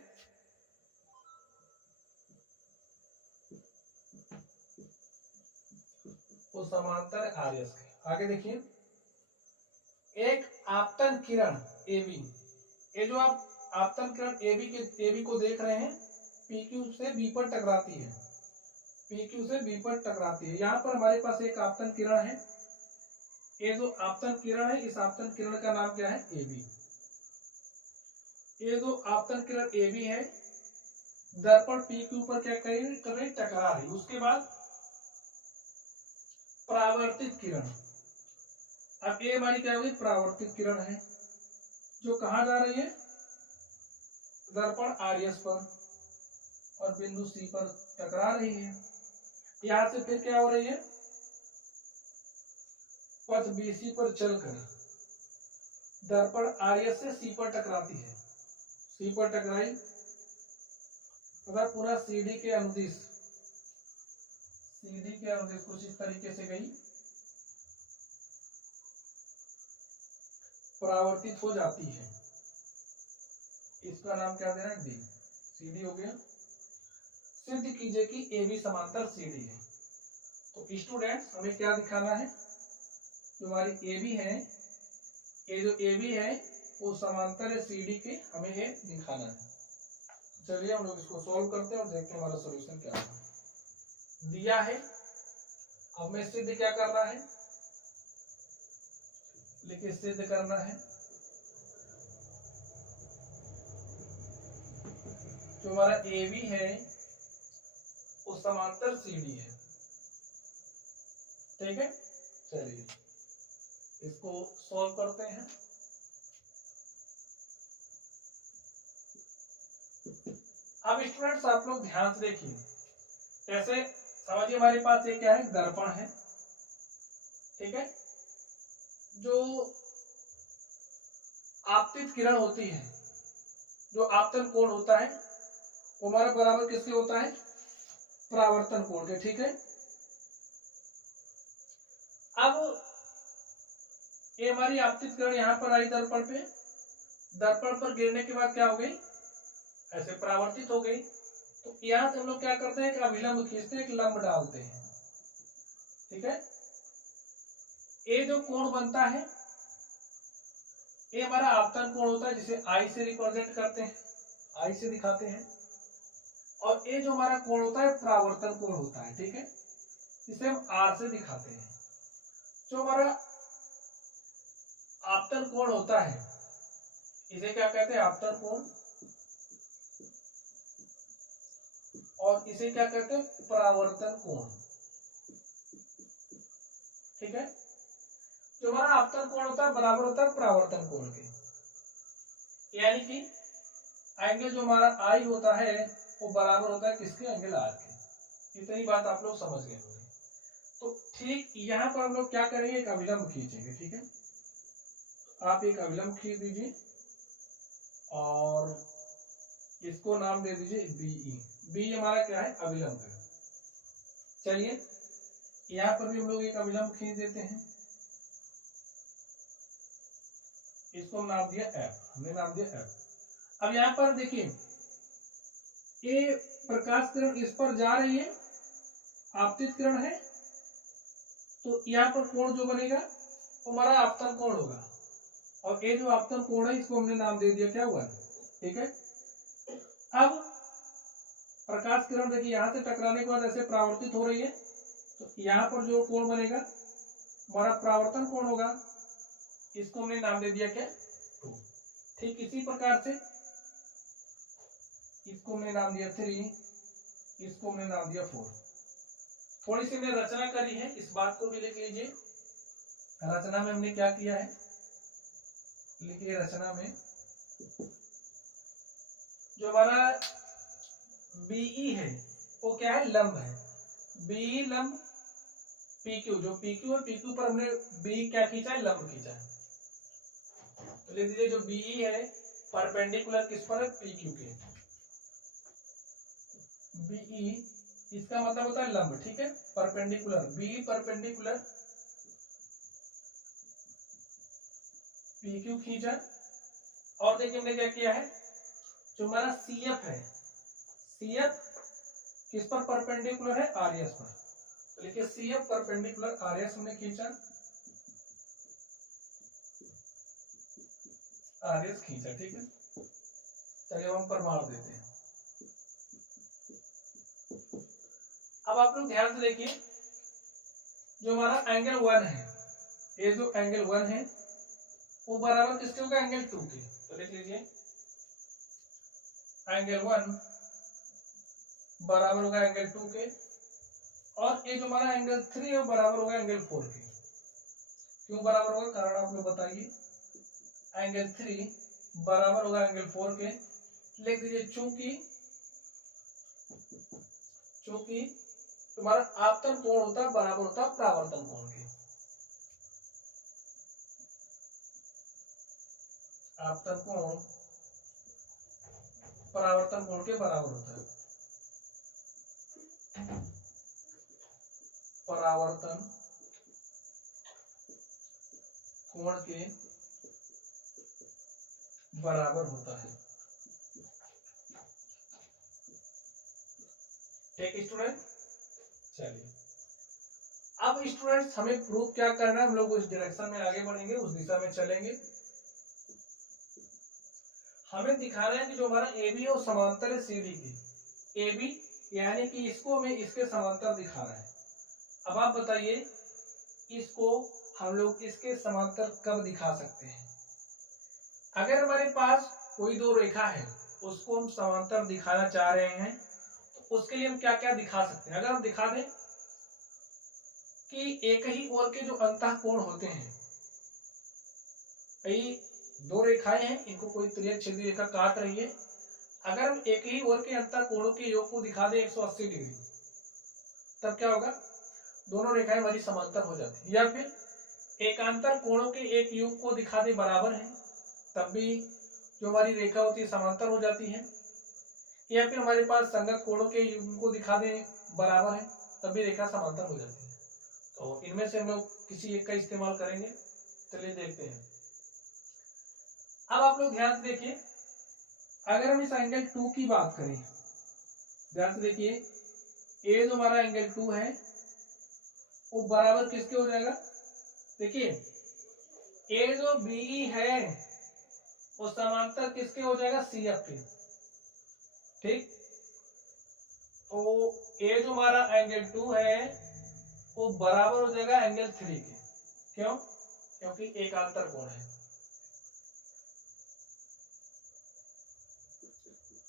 वो समांतर RS के। आगे देखिए, एक आपतन किरण AB, ये जो आप आपतन किरण AB को देख रहे हैं, PQ से B पर टकराती है, PQ से B पर टकराती है। यहाँ पर हमारे पास एक आपतन किरण है। ये जो आपतन किरण है, इस आपतन किरण का नाम क्या है, AB। ये जो आपतन किरण AB है, दर्पण PQ पर क्या कर रही, टकरा रही। उसके बाद परावर्तित किरण, अब ये हमारी क्या होगी, परावर्तित किरण है, जो कहाँ जा रही है, दर्पण RS पर और बिंदु C पर टकरा रही है। यहां से फिर क्या हो रही है, पथ BC पर चलकर दर्पण RS से C पर टकराती है। C पर टकराई तथा पूरा CD के अनुदिश कुछ इस तरीके से गई, परावर्तित हो जाती है। इसका नाम क्या देना है, D। CD हो गया। सिद्ध कीजिए कि AB समांतर CD है। तो स्टूडेंट्स हमें क्या दिखाना है, जो हमारी AB है, ये जो AB है वो समांतर है CD के, हमें ये दिखाना है। चलिए हम लोग इसको सॉल्व करते हैं और देखते हैं हमारा सॉल्यूशन क्या है। दिया है, अब हमें सिद्ध क्या करना है, लेकिन सिद्ध करना है जो हमारा AB है वो समांतर CD है, ठीक है। चलिए इसको सॉल्व करते हैं। अब स्टूडेंट्स आप लोग ध्यान से देखिए, जैसे समझिए हमारे पास ये क्या है, दर्पण है, ठीक है। जो आपतित किरण होती है, जो आपतन कोण होता है, वो हमारा बराबर किसके होता है, परावर्तन कोण के, ठीक है। अब ये हमारी आपतित किरण यहाँ पर आई दर्पण पे, दर्पण पर गिरने के बाद क्या हो गई, ऐसे परावर्तित हो गई। तो यहाँ से हम लोग क्या करते हैं, एक अभिलंब खींचते हैं, एक लंब डालते हैं, ठीक है। ये जो कोण बनता है ये हमारा आपतन कोण होता है, जिसे आई से रिप्रेजेंट करते हैं, आई से दिखाते हैं। और ये जो हमारा कोण होता है परावर्तन कोण होता है, ठीक है, जिसे हम आर से दिखाते हैं। जो हमारा आपतन कोण होता है इसे क्या कहते हैं, आपतन कोण, और इसे क्या कहते हैं, परावर्तन कोण, ठीक है। जो हमारा आपतन कोण होता है बराबर होता है परावर्तन कोण के, यानी कि एंगल जो हमारा आई होता है वो बराबर होता है किसके, एंगल आर के। इतनी बात आप लोग समझ गए होंगे। तो ठीक यहाँ पर हम लोग क्या करेंगे, एक अभिलंब खींचेंगे, ठीक है। आप एक अभिलंब खींच दीजिए और इसको नाम दे दीजिए बीई। बी हमारा क्या है, अभिलंब है। चलिए यहाँ पर भी हम लोग एक अभिलंब खींच देते हैं, इसको नाम दिया एफ, हमने नाम दिया एफ। अब यहाँ पर देखिए ये प्रकाश किरण इस पर जा रही है, आपतित किरण है, तो यहाँ पर कोण जो बनेगा वो हमारा आपतन कोण होगा, और ये जो आपतन कोण है इसको हमने नाम दे दिया क्या, हुआ, ठीक है। अब प्रकाश किरण देखिए यहाँ से टकराने के बाद ऐसे परावर्तित हो रही है, तो यहाँ पर जो कोण बनेगा हमारा परावर्तन कोण होगा, इसको हमने नाम दे दिया क्या, 2। ठीक इसी प्रकार से इसको हमने नाम दिया 3, इसको हमने नाम दिया 4। थोड़ी सी हमने रचना करी है, इस बात को भी लिख लीजिए। रचना में हमने क्या किया है, लिखिए रचना में जो हमारा बीई है वो क्या है, लंब है, बीई लंब पीक्यू, जो पीक्यू है पीक्यू पर हमने बी क्या खींचा है, लंब खींचा है। तो लिख दीजिए जो बीई है परपेंडिकुलर किस पर है, पीक्यू के। बीई इसका मतलब होता है लंब, ठीक है, परपेंडिकुलर, बीई परपेंडिकुलर पीक्यू खींचा। और देखिए हमने क्या किया है, जो हमारा सीएफ है, सीएफ किस पर परपेंडिकुलर है, आरएस पर, तो लिखिए सीएफ परपेंडिकुलर आरएस हमने खींचा, आरएस खींचा, ठीक है। चलिए हम प्रमाण देते हैं। अब आप लोग ध्यान से देखिए, जो हमारा एंगल 1 है, ये जो एंगल 1 है वो बराबर किसके होगा, एंगल 2 के। तो लिख लीजिए एंगल 1 बराबर होगा एंगल 2 के, और ये जो हमारा एंगल 3 है वो बराबर होगा एंगल 4 के। क्यों बराबर होगा, कारण आप लोग बताइए। एंगल 3 बराबर होगा एंगल 4 के, लिख दीजिए चूंकि तुम्हारा आपतन कोण होता है बराबर होता है परावर्तन कोण के। आपतन कोण परावर्तन कोण के बराबर होता है, परावर्तन कोण के बराबर होता है, ठीक स्टूडेंट। चलिए अब स्टूडेंट्स हमें प्रूफ क्या करना है, हम लोग उस डायरेक्शन में आगे बढ़ेंगे, उस दिशा में चलेंगे। हमें दिखाना है कि जो हमारा AB है वो समांतर है CD के, AB यानी कि इसको हमें इसके समांतर दिखाना है। अब आप बताइए इसको हम लोग इसके समांतर कब दिखा सकते हैं। अगर हमारे पास कोई दो रेखा है उसको हम समांतर दिखाना चाह रहे हैं, तो उसके लिए हम क्या क्या दिखा सकते हैं। अगर हम दिखा दें कि एक ही ओर के जो अंतः कोण होते हैं, भाई दो रेखाएं हैं, इनको कोई त्रिज्यछेदी रेखा काट रही है, अगर हम एक ही ओर के अंतर कोणों के योग को दिखा दें 180 डिग्री, तब क्या होगा, दोनों रेखाएं हमारी समांतर हो जाती है। या फिर एकांतर कोणों के एक योग को दिखा दे बराबर है, तब भी जो हमारी रेखा होती है समांतर हो जाती है। या फिर हमारे पास संगत कोणों के योग को दिखा दे बराबर है, तब भी रेखा समांतर हो जाती है। तो इनमें से हम लोग किसी एक का इस्तेमाल करेंगे। चलिए देखते हैं। अब आप लोग ध्यान से देखिए, अगर हम इस एंगल 2 की बात करें, ध्यान से देखिए, ये जो हमारा एंगल 2 है वो बराबर किसके हो जाएगा, देखिए ये जो बी है वो समांतर किसके हो जाएगा, सी एफ के। ठीक, तो ये जो हमारा एंगल 2 है वो बराबर हो जाएगा एंगल 3 के। क्यों, क्योंकि एकांतर कोण है।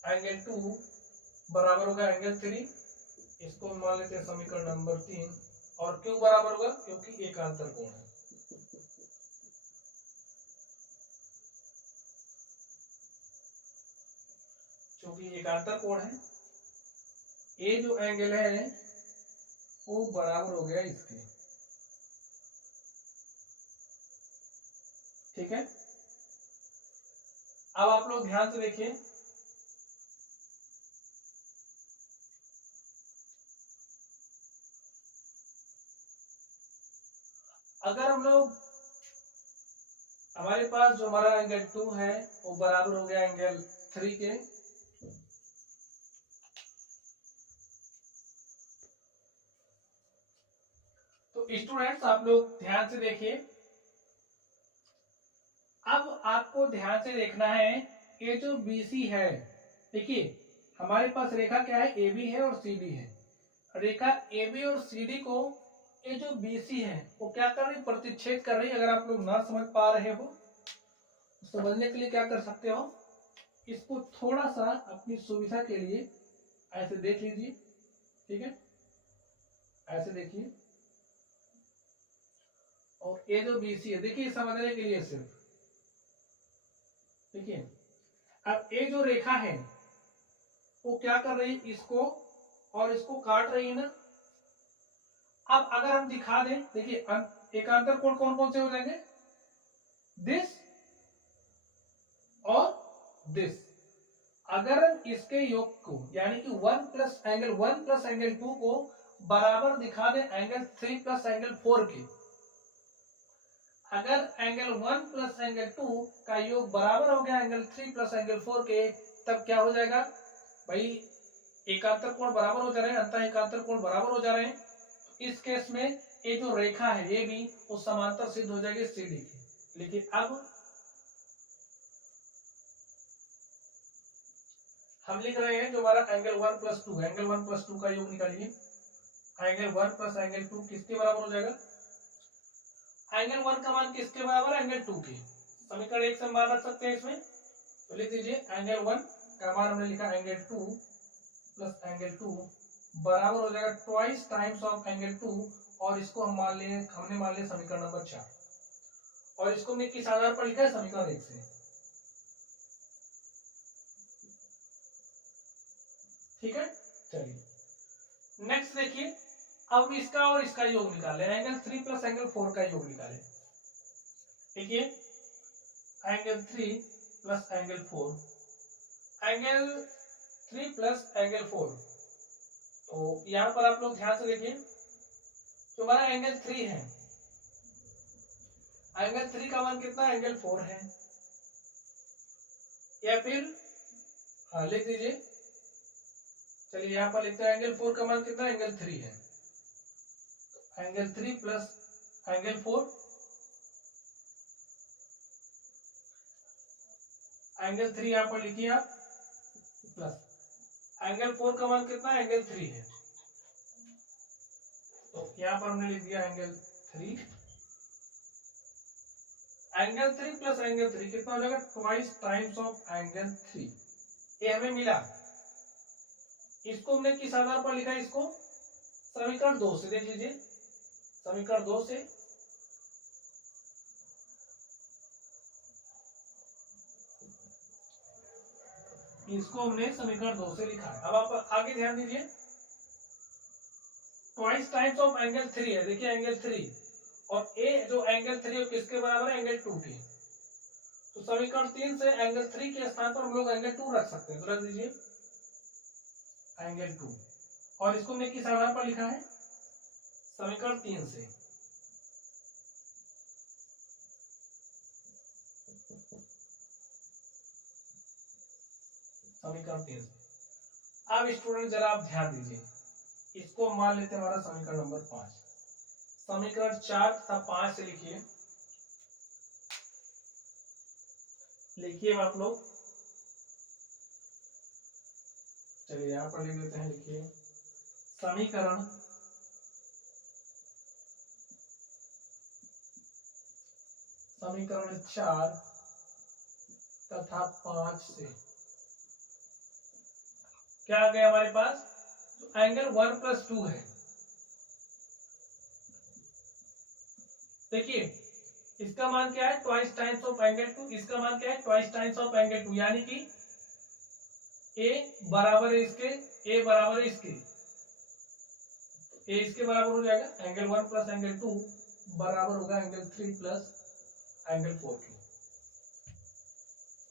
एंगल 2 बराबर होगा एंगल 3, इसको मान लेते हैं समीकरण नंबर 3। और क्यों बराबर होगा, क्योंकि एकांतर कोण है। क्योंकि एकांतर कोण है, ये जो एंगल है वो बराबर हो गया इसके। ठीक है, अब आप लोग ध्यान से देखिए, अगर हम लोग, हमारे पास जो हमारा एंगल 2 है वो बराबर हो गया एंगल 3 के। तो स्टूडेंट्स आप लोग ध्यान से देखिए, अब आपको ध्यान से देखना है, ये जो BC है, देखिए हमारे पास रेखा क्या है, AB है और CD है। रेखा AB और CD को ये जो BC है वो क्या कर रही, प्रतिच्छेद कर रही है। अगर आप लोग ना समझ पा रहे हो, समझने के लिए क्या कर सकते हो, इसको थोड़ा सा अपनी सुविधा के लिए ऐसे देख लीजिए। ठीक है, ऐसे देखिए, और ये जो BC है, देखिए समझने के लिए सिर्फ देखिए, अब ये जो रेखा है वो क्या कर रही है, इसको और इसको काट रही है ना। अब अगर हम दिखा दें, देखिए एकांतर कोण कौन कौन से हो जाएंगे, दिस और दिस। अगर हम इसके योग को यानी कि 1 प्लस एंगल 1 प्लस एंगल 2 को बराबर दिखा दें एंगल 3 प्लस एंगल 4 के, अगर एंगल 1 प्लस एंगल 2 का योग बराबर हो गया एंगल 3 प्लस एंगल 4 के, तब क्या हो जाएगा भाई, एकांतर कोण बराबर हो जा रहे हैं, अंतः एकांतर कोण बराबर हो जा रहे हैं। इस केस में ये जो रेखा है ये भी वो समांतर सिद्ध हो जाएगी CD की। लेकिन अब हम लिख रहे हैं जो हमारा एंगल 1 प्लस 2, एंगल 1 प्लस 2 का योग निकालिए। एंगल 1 प्लस एंगल 2 किसके बराबर हो जाएगा, एंगल 1 का मान किसके बराबर है, एंगल 2 के। समीकरण 1 से मान रख सकते हैं इसमें, तो लिख दीजिए एंगल 1 का मान हमने लिखा एंगल 2 प्लस एंगल 2 बराबर हो जाएगा ट्वाइस टाइम्स ऑफ एंगल 2, और इसको हम हमने मान लिया समीकरण नंबर 4, और इसको हमने किस आधार पर लिखा है, समीकरण 1 से। ठीक है, चलिए नेक्स्ट देखिए, अब इसका और इसका योग निकाले, एंगल 3 प्लस एंगल 4 का योग निकाले। देखिए angle 3 plus angle 4, angle 3 plus angle 4, तो यहां पर आप लोग ध्यान से देखिए, तो हमारा एंगल 3 है, एंगल 3 का मान कितना, एंगल 4 है। या फिर लिख दीजिए, चलिए यहां पर लिखते हैं एंगल 4 का मान कितना, एंगल 3 है। एंगल 3 प्लस एंगल 4, एंगल 3 यहां पर लिखिए आप, प्लस एंगल 4 का मान कितना, एंगल 3 है। तो यहां पर हमने लिख दिया एंगल 3, एंगल 3 प्लस एंगल 3 कितना हो जाएगा, ट्वाइस टाइम्स ऑफ एंगल 3। ये हमें मिला, इसको हमने किस आधार पर लिखा, इसको समीकरण 2 से, देख लीजिए समीकरण 2 से। इसको हमने समीकरण 2 से लिखा है। अब आप आगे ध्यान दीजिए, ट्वाइस टाइम्स ऑफ एंगल 3 है, देखिए एंगल 3 और ए जो एंगल 3 किसके बराबर है, एंगल 2 के। तो समीकरण 3 से एंगल 3 के स्थान पर हम लोग एंगल 2 रख सकते हैं, तो रख दीजिए एंगल 2। और इसको हमने किस आधार पर लिखा है, समीकरण 3 से। समीकरण 3 से। अब स्टूडेंट जरा आप ध्यान दीजिए, इसको मान लेते हैं हमारा समीकरण नंबर 5। समीकरण 4 तथा 5 से लिखिए, लिखिए आप लोग, चलिए यहां पर लिख लेते हैं, लिखिए समीकरण समीकरण 4 तथा 5 से क्या आ गया हमारे पास, तो एंगल 1 + 2 है। देखिए इसका मान क्या है, ट्वाइस टाइम्स ऑफ एंगल 2, इसका मान क्या है, ट्वाइस टाइम्स ऑफ एंगल 2, यानी कि ए बराबर है इसके, ए बराबर है इसके, ए इसके बराबर हो जाएगा, एंगल 1 + एंगल 2 बराबर होगा एंगल 3 + एंगल 4 के।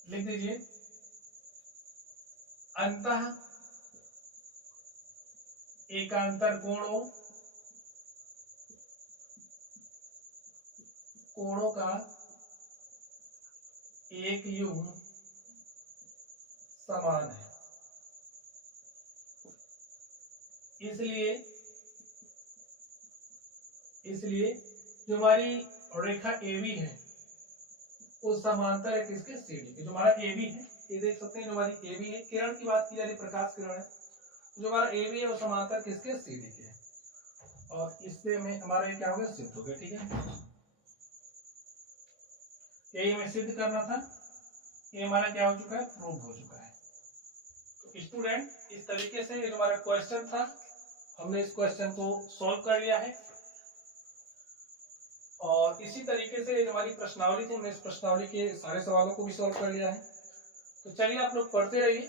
लिख दीजिए अंतः एकांतर कोणों का एक युग्म समान है, इसलिए जो हमारी रेखा AB है वो समांतर है किसके, CD के। जो हमारा AB है, ये देख सकते हैं, जो हमारी AB है, किरण की बात की जा रही, प्रकाश किरण है, जो हमारा AB है वो समांतर किसके, CD के। और इससे में हमारा ये क्या हो गया, सिद्ध हो गया। ठीक है, यही हमें सिद्ध करना था, ये हमारा क्या हो चुका है, प्रूव हो चुका है। तो स्टूडेंट इस तरीके से ये जो हमारा क्वेश्चन था, हमने इस क्वेश्चन को सॉल्व कर लिया है। और इसी तरीके से जो हमारी प्रश्नावली थी, हमने इस प्रश्नावली के सारे सवालों को भी सॉल्व कर लिया है। तो चलिए आप लोग पढ़ते रहिए।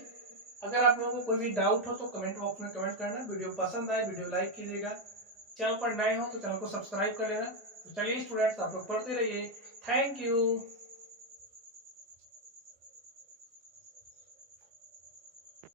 अगर आप लोगों को कोई भी डाउट हो तो कमेंट बॉक्स में कमेंट करना। वीडियो पसंद आए वीडियो लाइक कीजिएगा, चैनल पर नए हो तो चैनल को सब्सक्राइब कर लेना। तो चलिए स्टूडेंट्स आप लोग पढ़ते रहिए। Thank you.